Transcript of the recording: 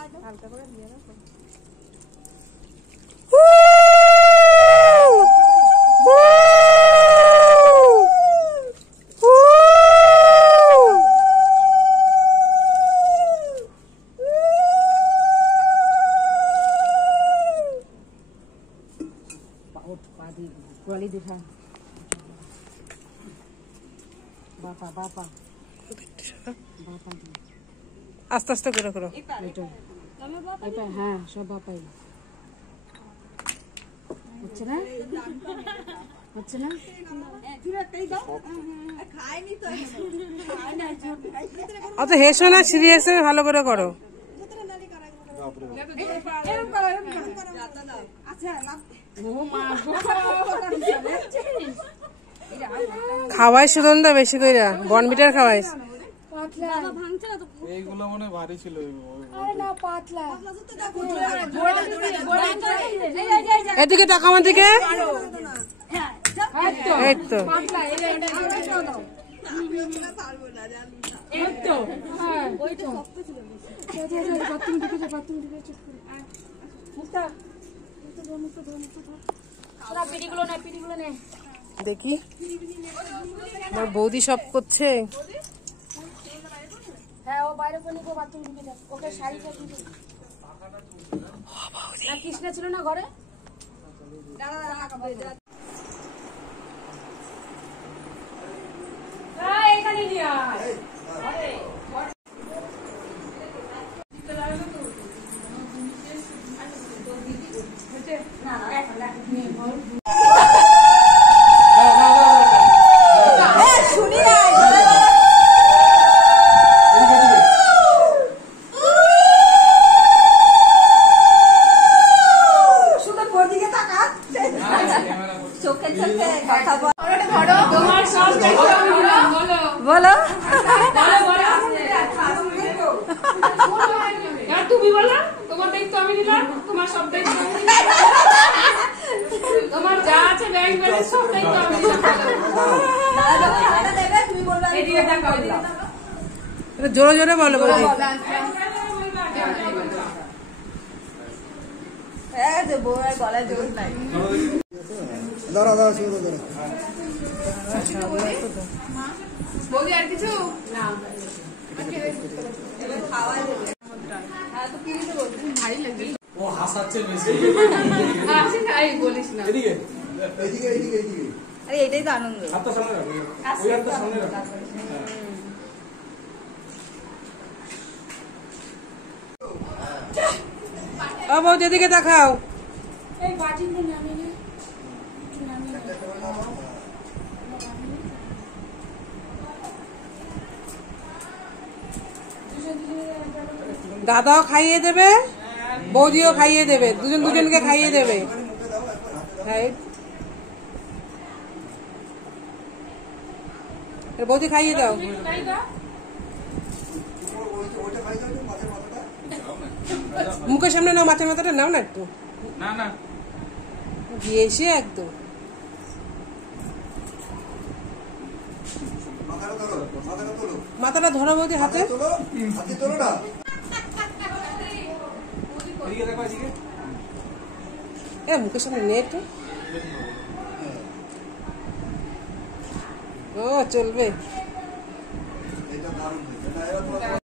হালকা করে দিয়ে রাখো। আস্তে আস্তে করে করো। হ্যাঁ সব বাপাই হচ্ছে না, হচ্ছে না। অত হেসো না, সিরিয়াস ভালো করে করো। খাওয়াই সুগন্ধা বেশি কইরা, বনবিটার খাওয়াই। এইগুলো মনে ভারী ছিল। এদিকে তাকাও, আমার দিকে। এই তো দেখি আমার বৌদি সব করছে। কৃষ্ণা ছিল না ঘরে? এখানে নিয়ে আয়। বলো তুমি বলো, তোমার দায়িত্ব আমি নিলাম, তোমার সব দায়িত্ব আমি নিলাম, তোমার যা আছে ব্যাংক ব্যালেন্স সব দায়িত্ব আমি নিলাম। জোরে জোরে বলো বৌদি। গলায় জোর নাই। বৌদি আর কিছু না, ও হাসাচ্ছে বেশি। বলিস না। এদিকে আরে এটাই তো আনন্দ। হাতটা সামনে রাখো, ওই হাতটা সামনে রাখো। ও বৌদি এদিকে দেখাও। এই বাটিতে নামিয়ে নে। দাদাও খাইয়ে দেবে, বৌদিও খাইয়ে দেবে, দুজন দুজনকে খাইয়ে দেবে। বৌদি খাইয়ে দাও। মুখের সামনে নাও, মাছের মাথাটা নাও না একটু। না না গিয়েছে একদম। মাথাটা ধরো বৌদি হাতে। এ মুখের সামনে নে একটু। ও চলবে।